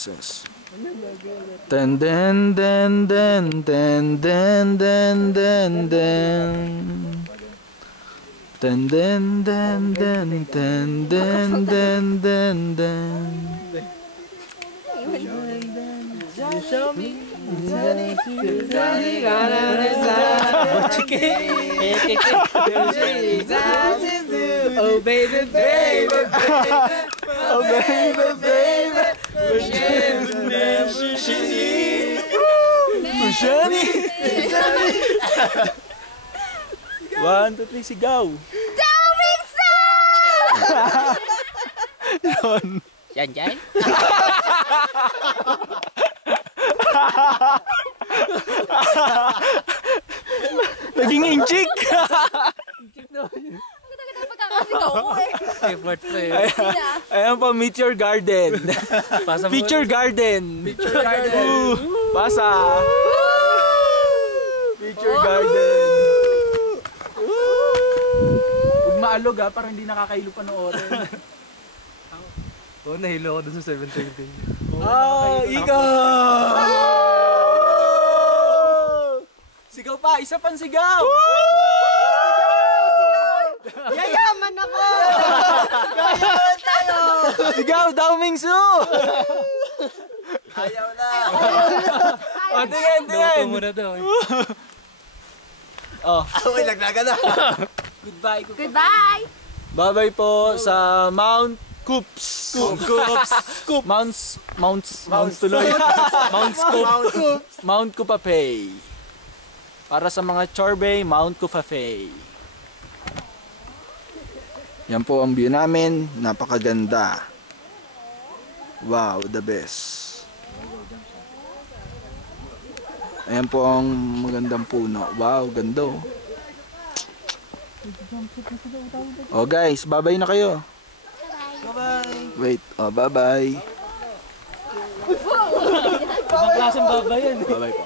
says. Den den den den den den den den den. Den den den den den den den den den. Show me. Oh baby, baby, Oh baby, baby. One, two, three, sigaw. Yun. Yan. Naging inchik. Effort pa yun. Ayan pa, meet your garden. Feature garden. Pasa. Feature garden. Huwag maalog ha, parang hindi nakakailo panoorin. Oo, nahilo ako dun sa 720. Ikaw! Sigaw pa, isa pang sigaw! Yayaman ako! Yayaman tayo! Sigaw, Dao Mingsu! Ayaw na! O, tingin! Luto muna daw. Uy, laglaga na! Goodbye! Bye-bye po sa Mount Coops. Mount tuloy. Mount Kupapay. Para sa mga Chorbay, Mount Kupapay. Yan po ang view namin. Napakaganda. Wow, the best. Ayan po ang magandang puno. Wow, ganda. Oh guys, bye-bye na kayo. Bye-bye! Wait, bye-bye. Ibang klaseng baba yan. Bye-bye po.